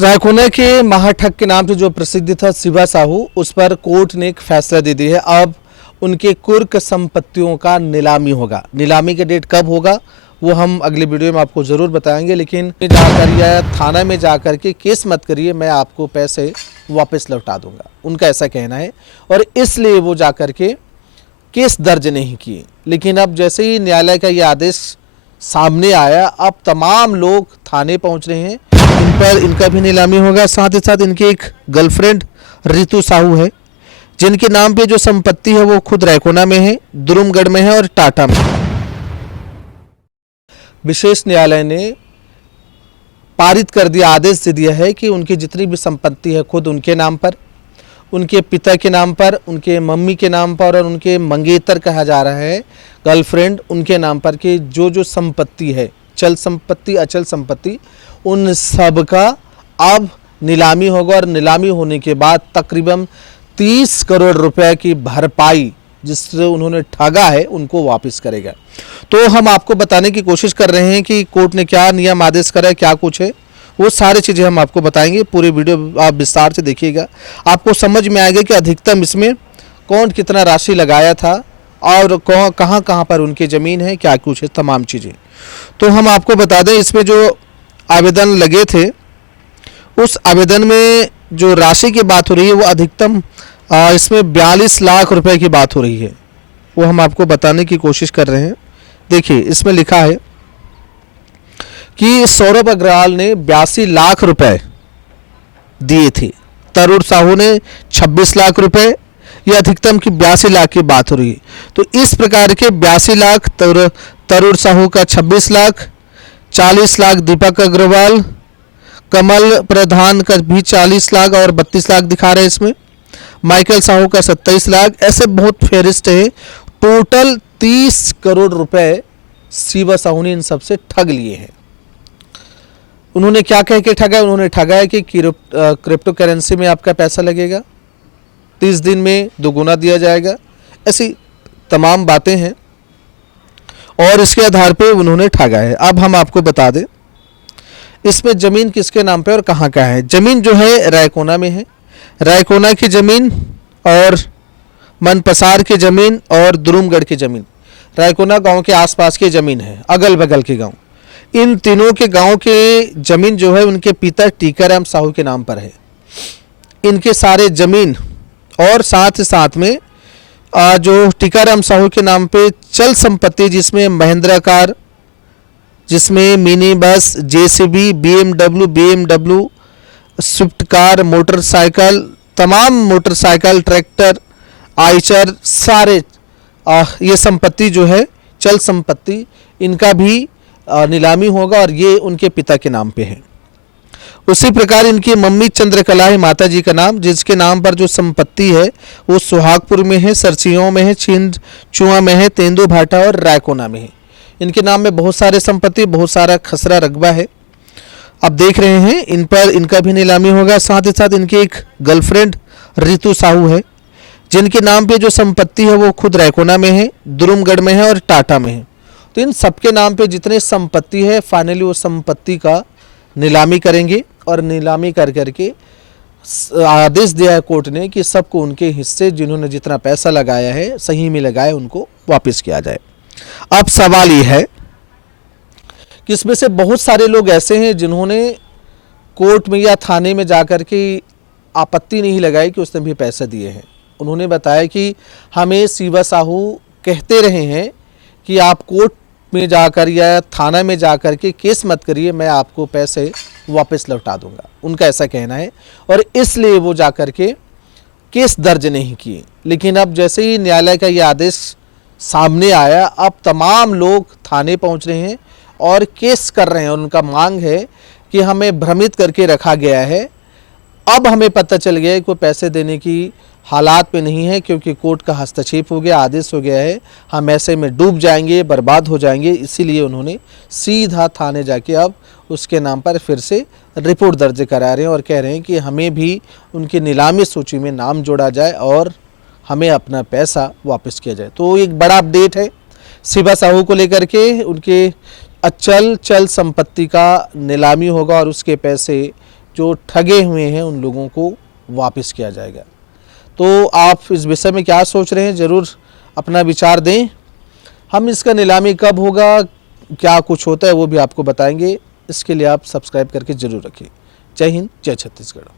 रायकोना के महाठग के नाम से जो प्रसिद्ध था शिवा साहू, उस पर कोर्ट ने एक फैसला दे दिया है। अब उनके कुर्क संपत्तियों का नीलामी होगा। नीलामी का डेट कब होगा वो हम अगले वीडियो में आपको ज़रूर बताएंगे, लेकिन जाकर या थाना में जाकर के केस मत करिए, मैं आपको पैसे वापस लौटा दूंगा, उनका ऐसा कहना है। और इसलिए वो जाकर के केस दर्ज नहीं किए। लेकिन अब जैसे ही न्यायालय का ये आदेश सामने आया, अब तमाम लोग थाने पहुंच रहे हैं। इन पर इनका भी नीलामी होगा। साथ ही साथ इनकी एक गर्लफ्रेंड रितु साहू है, जिनके नाम पे जो संपत्ति है वो खुद रायकोना में है, दुरुमगढ़ में है और टाटा में है। विशेष न्यायालय ने पारित कर दिया, आदेश दे दिया है कि उनकी जितनी भी संपत्ति है खुद उनके नाम पर, उनके पिता के नाम पर, उनके मम्मी के नाम पर और उनके मंगेतर कहा जा रहा है गर्लफ्रेंड, उनके नाम पर कि जो संपत्ति है, चल संपत्ति अचल संपत्ति, उन सब का अब नीलामी होगा। और नीलामी होने के बाद तकरीबन 30 करोड़ रुपए की भरपाई जिससे उन्होंने ठगा है उनको वापस करेगा। तो हम आपको बताने की कोशिश कर रहे हैं कि कोर्ट ने क्या नियम आदेश करा है, क्या कुछ है, वो सारी चीज़ें हम आपको बताएंगे। पूरे वीडियो आप विस्तार से देखिएगा, आपको समझ में आएगा कि अधिकतम इसमें कौन कितना राशि लगाया था और कहाँ कहाँ पर उनकी ज़मीन है, क्या कुछ है, तमाम चीज़ें। तो हम आपको बता दें, इसमें जो आवेदन लगे थे उस आवेदन में जो राशि की बात हो रही है वो अधिकतम इसमें 42 लाख रुपए की बात हो रही है, वो हम आपको बताने की कोशिश कर रहे हैं। देखिए इसमें लिखा है कि सौरभ अग्रवाल ने 82 लाख रुपए दिए थे, तरुण साहू ने 26 लाख रुपए, ये अधिकतम की 82 लाख की बात हो रही है। तो इस प्रकार के 82 लाख तरुण साहू का 26 लाख, 40 लाख दीपक अग्रवाल, कमल प्रधान का भी 40 लाख और 32 लाख दिखा रहे हैं इसमें, माइकल साहू का 27 लाख, ऐसे बहुत फेरिस्ट है। टोटल 30 करोड़ रुपए शिवा साहू ने इन सबसे ठग लिए हैं। उन्होंने क्या कह के ठगा है? उन्होंने ठगा है कि क्रिप्टो करेंसी में आपका पैसा लगेगा, 30 दिन में दोगुना दिया जाएगा, ऐसी तमाम बातें हैं और इसके आधार पे उन्होंने ठगा है। अब हम आपको बता दें इसमें ज़मीन किसके नाम पे और कहाँ का है। ज़मीन जो है रायकोना में है, रायकोना की ज़मीन और मनपसार की ज़मीन और दुरुमगढ़ की ज़मीन, रायकोना गांव के आसपास की ज़मीन है, अगल बगल के गांव, इन तीनों के गांव के ज़मीन जो है उनके पिता टीकाराम साहू के नाम पर है। इनके सारे ज़मीन और साथ में जो टीकाराम साहू के नाम पे चल संपत्ति, जिसमें महिंद्रा कार, जिसमें mini bus, JCB, BMW, Swift car, motorcycle, तमाम मोटरसाइकिल, ट्रैक्टर, आइचर, सारे ये संपत्ति जो है चल संपत्ति, इनका भी नीलामी होगा और ये उनके पिता के नाम पे है। उसी प्रकार इनकी मम्मी चंद्रकला है माता जी का नाम, जिसके नाम पर जो संपत्ति है वो सुहागपुर में है, सरसियों में है, चुआ में है, तेंदू भाटा और रायकोना में है। इनके नाम में बहुत सारे संपत्ति, बहुत सारा खसरा रकबा है। आप देख रहे हैं इन पर इनका भी नीलामी होगा। साथ ही साथ इनकी एक गर्लफ्रेंड रितु साहू है, जिनके नाम पे जो संपत्ति है वो खुद रायकोना में है, दुरुमगढ़ में है और टाटा में है। तो इन सबके नाम पे जितने संपत्ति है फाइनली वो संपत्ति का नीलामी करेंगे और नीलामी कर करके आदेश दिया है कोर्ट ने कि सबको उनके हिस्से, जिन्होंने जितना पैसा लगाया है सही में लगाया, उनको वापस किया जाए। अब सवाल ये है कि इसमें से बहुत सारे लोग ऐसे हैं जिन्होंने कोर्ट में या थाने में जाकर के आपत्ति नहीं लगाई कि उसने भी पैसे दिए हैं। उन्होंने बताया कि हमें शिवा साहू कहते रहे हैं कि आप कोर्ट में जाकर या थाना में जाकर के केस मत करिए, मैं आपको पैसे वापस लौटा दूंगा, उनका ऐसा कहना है। और इसलिए वो जाकर के केस दर्ज नहीं किए। लेकिन अब जैसे ही न्यायालय का ये आदेश सामने आया, अब तमाम लोग थाने पहुंच रहे हैं और केस कर रहे हैं और उनका मांग है कि हमें भ्रमित करके रखा गया है। अब हमें पता चल गया है कि पैसे देने की हालात में नहीं है, क्योंकि कोर्ट का हस्तक्षेप हो गया, आदेश हो गया है, हम ऐसे में डूब जाएंगे, बर्बाद हो जाएंगे। इसीलिए उन्होंने सीधा थाने जाके अब उसके नाम पर फिर से रिपोर्ट दर्ज करा रहे हैं और कह रहे हैं कि हमें भी उनकी नीलामी सूची में नाम जोड़ा जाए और हमें अपना पैसा वापस किया जाए। तो एक बड़ा अपडेट है शिवा साहू को लेकर के। उनके अचल चल संपत्ति का नीलामी होगा और उसके पैसे जो ठगे हुए हैं उन लोगों को वापस किया जाएगा। तो आप इस विषय में क्या सोच रहे हैं, ज़रूर अपना विचार दें। हम इसका नीलामी कब होगा, क्या कुछ होता है, वो भी आपको बताएंगे। इसके लिए आप सब्सक्राइब करके ज़रूर रखें। जय हिंद, जय छत्तीसगढ़।